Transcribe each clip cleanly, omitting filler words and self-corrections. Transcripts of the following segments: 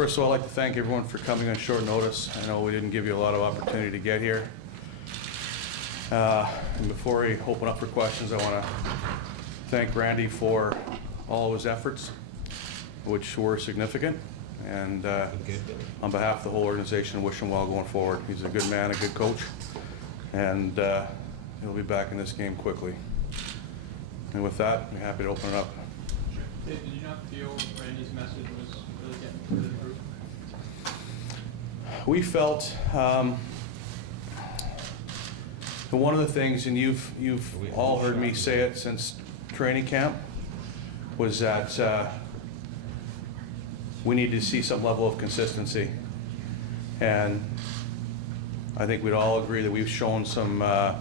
First of all, I'd like to thank everyone for coming on short notice. I know we didn't give you a lot of opportunity to get here. And before we open up for questions, I want to thank Randy for all of his efforts, which were significant. And on behalf of the whole organization, wish him well going forward. He's a good man, a good coach, and he'll be back in this game quickly. And with that, I'm happy to open it up. Did you not feel Randy's message was really getting through to the group? We felt one of the things, and you've all heard me say it since training camp, was that we need to see some level of consistency. And I think we'd all agree that we've shown some, have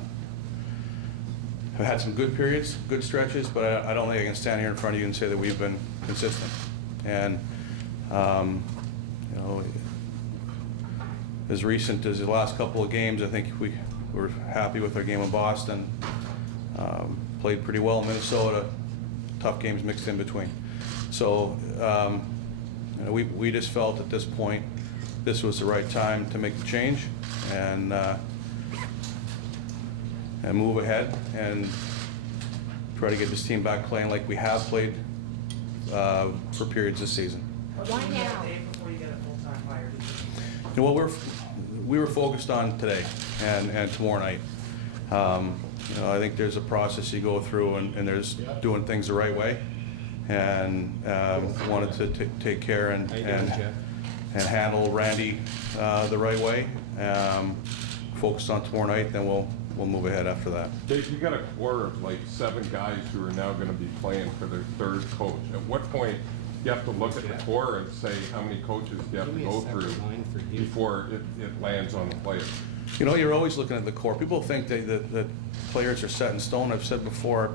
had some good periods, good stretches, but I don't think I can stand here in front of you and say that we've been consistent. And you know, as recent as the last couple of games, I think we were happy with our game in Boston. Played pretty well in Minnesota. Tough games mixed in between. So you know, we just felt at this point this was the right time to make the change and move ahead and try to get this team back playing like we have played for periods this season. Why now? Before you get a full-time hire? You know, what we were focused on today and tomorrow night. You know, I think there's a process you go through, and there's doing things the right way, and wanted to take care and handle Randy the right way. Focused on tomorrow night, then we'll move ahead after that. Dave, you got a core of like 7 guys who are now going to be playing for their 3rd coach. At what point you have to look at the core and say how many coaches you have to go through before it lands on the player? You know, you're always looking at the core. People think that players are set in stone. I've said before,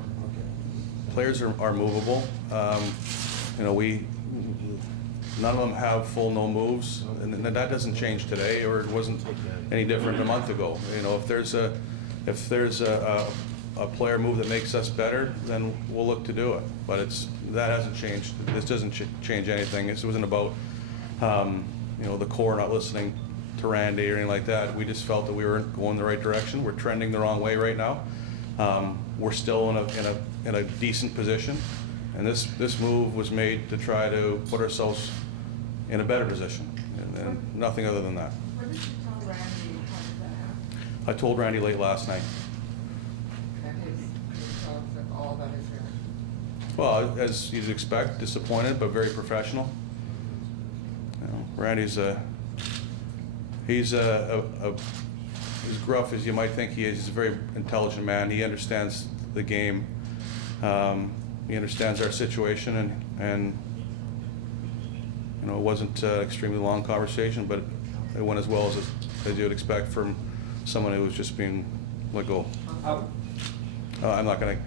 players are movable. You know, none of them have full no moves, and that doesn't change today, or it wasn't any different a month ago. You know, if there's a player move that makes us better, then we'll look to do it. But that hasn't changed. This doesn't change anything. This wasn't about you know, the core not listening to Randy or anything like that. We just felt that we were going the right direction. We're trending the wrong way right now. We're still in a decent position, and this move was made to try to put ourselves in a better position, and nothing other than that. When did you tell Randy how did that happen? I told Randy late last night. And his thoughts of all that is here? Well, as you'd expect, disappointed, but very professional. You know, Randy's he's as gruff as you might think he is. He's a very intelligent man. He understands the game. He understands our situation, and you know, it wasn't an extremely long conversation, but it went as well as you would expect from someone who was just being let go. I'm not going to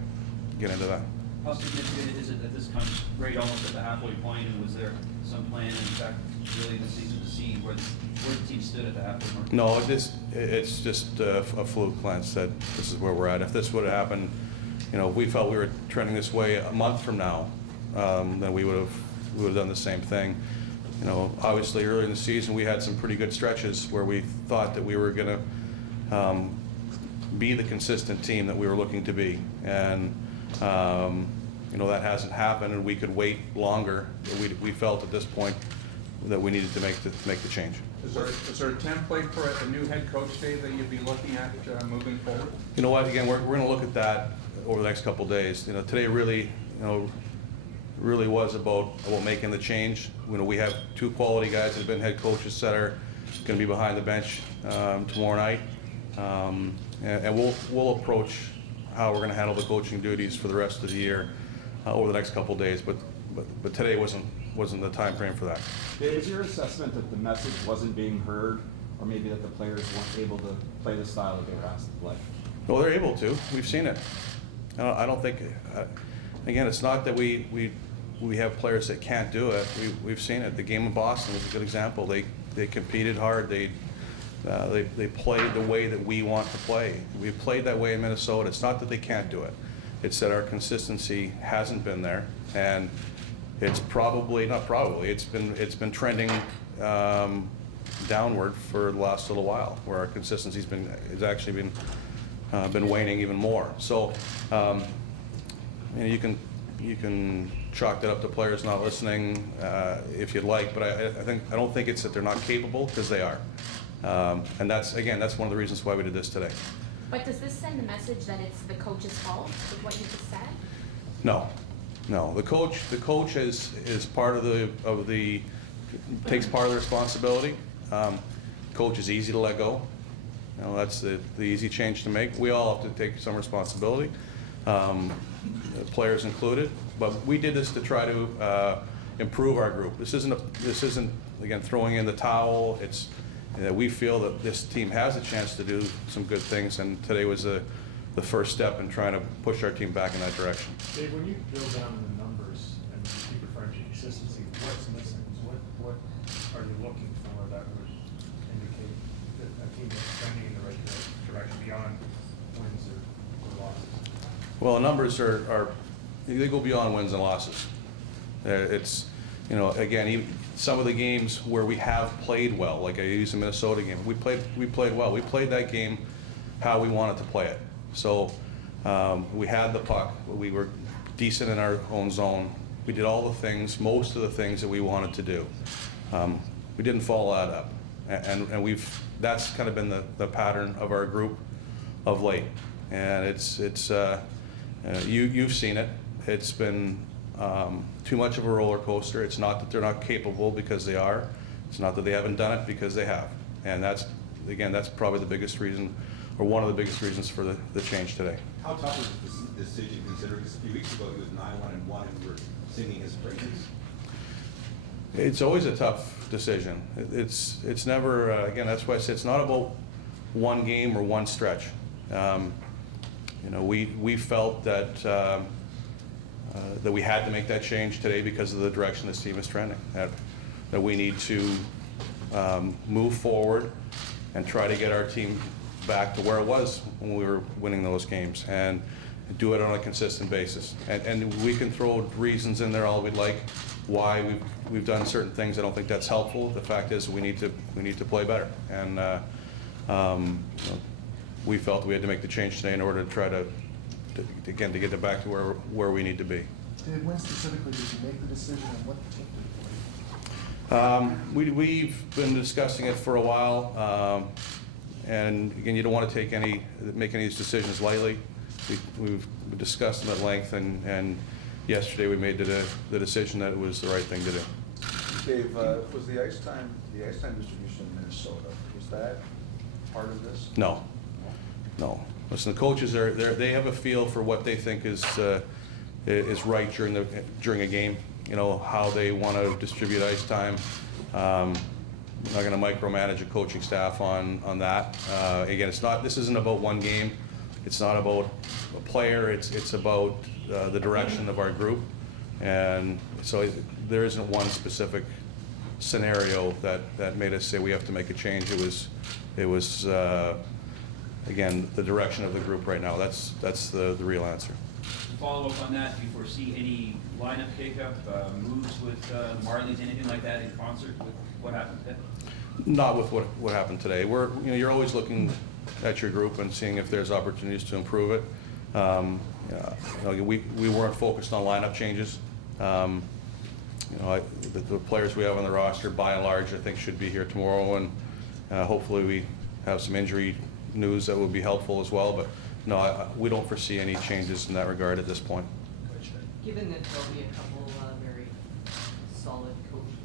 get into that. How significant is it that this comes right almost at the halfway point, and was there some plan, in fact, really in the season to see where the team stood at the halfway mark? No, it's just a fluke. Lance said this is where we're at. If this would have happened, you know, if we felt we were trending this way a month from now, then we would have done the same thing. You know, obviously earlier in the season we had some pretty good stretches where we thought that we were going to be the consistent team that we were looking to be, and you know, that hasn't happened, and we could wait longer. We felt at this point that we needed to make the change. Is there a template for a new head coach, Dave, that you'd be looking at moving forward? You know what? Again, we're going to look at that over the next couple of days. You know, today really was about making the change. You know, we have 2 quality guys that have been head coaches that are going to be behind the bench tomorrow night, and we'll approach how we're going to handle the coaching duties for the rest of the year over the next couple of days. But today wasn't the time frame for that. Dave, is your assessment that the message wasn't being heard, or maybe that the players weren't able to play the style that they were asked to play? No, they're able to. We've seen it. I don't think. Again, it's not that we have players that can't do it. We've seen it. The game in Boston was a good example. They competed hard. They played the way that we want to play. We played that way in Minnesota. It's not that they can't do it. It's that our consistency hasn't been there, and it's probably, not probably, it's been trending downward for the last little while, where our consistency's has actually been waning even more. So you can chalk that up to players not listening if you'd like, but I don't think it's that they're not capable, because they are. And that's one of the reasons why we did this today. But does this send the message that it's the coach's fault with what you just said? No. The coach is part of the takes part of the responsibility. Coach is easy to let go. You know, that's the easy change to make. We all have to take some responsibility, players included. But we did this to try to improve our group. This isn't again throwing in the towel. It's we feel that this team has a chance to do some good things, and today was the first step in trying to push our team back in that direction. Dave, when you drill down in the numbers and you keep referring to consistency, what's missing? What are you looking for that would indicate that a team is trending in the right direction beyond wins or losses? Well, the numbers are they go beyond wins and losses. It's, you know, again, even some of the games where we have played well, like I used the Minnesota game, we played well. We played that game how we wanted to play it. So we had the puck. We were decent in our own zone. We did all the things, most of the things that we wanted to do. We didn't follow that up, and that's kind of been the pattern of our group of late. And it's you've seen it. It's been too much of a roller coaster. It's not that they're not capable, because they are. It's not that they haven't done it, because they have. And that's probably the biggest reason, or one of the biggest reasons for the change today. How tough was this decision, considering because a few weeks ago he was 9-1-1 and we were singing his praises? It's always a tough decision. It's never, again, that's why I say it's not about one game or one stretch. You know, we felt that that we had to make that change today because of the direction this team is trending. That we need to move forward and try to get our team back to where it was when we were winning those games, and do it on a consistent basis. And we can throw reasons in there all we'd like why we've done certain things. I don't think that's helpful. The fact is we need to play better, and you know, we felt we had to make the change today in order to try to get it back to where we need to be. Dave, when specifically did you make the decision, and what took the point? We've been discussing it for a while, and again, you don't want to make any of these decisions lightly. We've discussed them at length, and yesterday we made the decision that it was the right thing to do. Dave, was the ice time distribution in Minnesota, was that part of this? No. Listen, the coaches they have a feel for what they think is right during a game. You know, how they want to distribute ice time. I'm not going to micromanage a coaching staff on that. Again, this isn't about one game. It's not about a player. It's about the direction of our group, and so there isn't one specific scenario that made us say we have to make a change. It was again, the direction of the group right now. That's the real answer. To follow up on that, do you foresee any lineup take-up, moves with Marlies, anything like that in concert with what happened today? Not with what happened today. You're always looking at your group and seeing if there's opportunities to improve it. We weren't focused on lineup changes. The players we have on the roster, by and large, I think should be here tomorrow, and hopefully we have some injury news that will be helpful as well. But no, we don't foresee any changes in that regard at this point. Given that there'll be a couple very solid coaches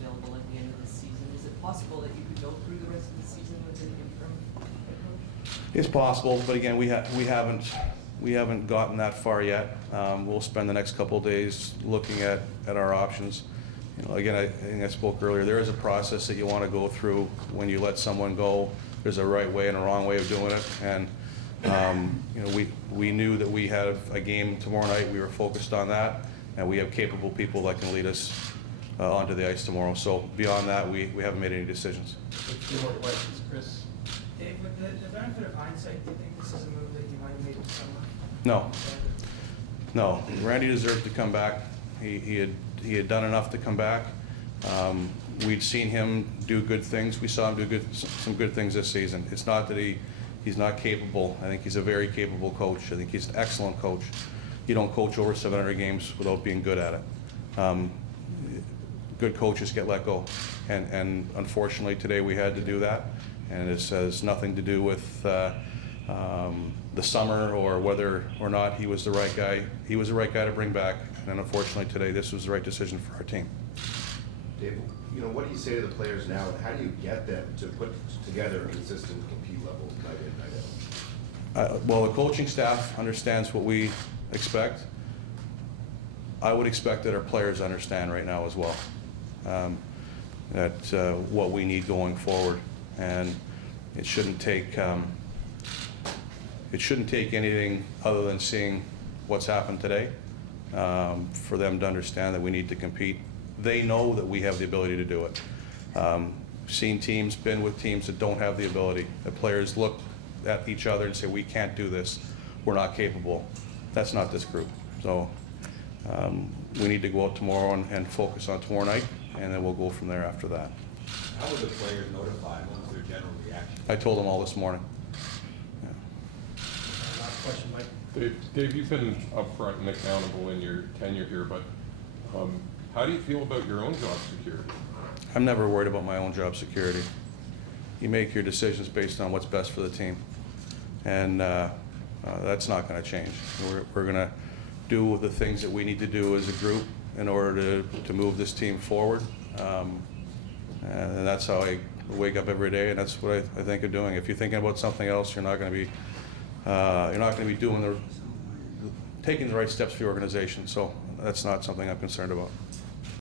available at the end of the season, is it possible that you could go through the rest of the season with an interim head coach? It's possible, but again, we haven't gotten that far yet. We'll spend the next couple of days looking at our options. Again, I think I spoke earlier. There is a process that you want to go through when you let someone go. There's a right way and a wrong way of doing it, and we knew that we had a game tomorrow night. We were focused on that, and we have capable people that can lead us onto the ice tomorrow. So beyond that, we haven't made any decisions. A few more questions, Chris. Dave, with the benefit of hindsight, do you think this is a move that you might have made this summer? No. Randy deserved to come back. He had he had done enough to come back. We'd seen him do good things. We saw him do some good things this season. It's not that he's not capable. I think he's a very capable coach. I think he's an excellent coach. You don't coach over 700 games without being good at it. Good coaches get let go, and unfortunately today we had to do that. And it has nothing to do with the summer or whether or not he was the right guy. He was the right guy to bring back, and unfortunately today this was the right decision for our team. Dave, what do you say to the players now, and how do you get them to put together a consistent compete level night in, night out? Well, the coaching staff understands what we expect. I would expect that our players understand right now as well, that what we need going forward, and it shouldn't take anything other than seeing what's happened today for them to understand that we need to compete. They know that we have the ability to do it. Seen teams, been with teams that don't have the ability. The players look at each other and say, we can't do this, we're not capable. That's not this group. So we need to go out tomorrow and focus on tomorrow night, and then we'll go from there after that. How were the players notified? What was their general reaction? I told them all this morning. Yeah. Last question, Mike. Dave, you've been upfront and accountable in your tenure here, but how do you feel about your own job security? I'm never worried about my own job security. You make your decisions based on what's best for the team, and that's not going to change. We're going to do the things that we need to do as a group in order to move this team forward, and that's how I wake up every day, and that's what I think of doing. If you're thinking about something else, you're not going to be taking the right steps for your organization. So that's not something I'm concerned about.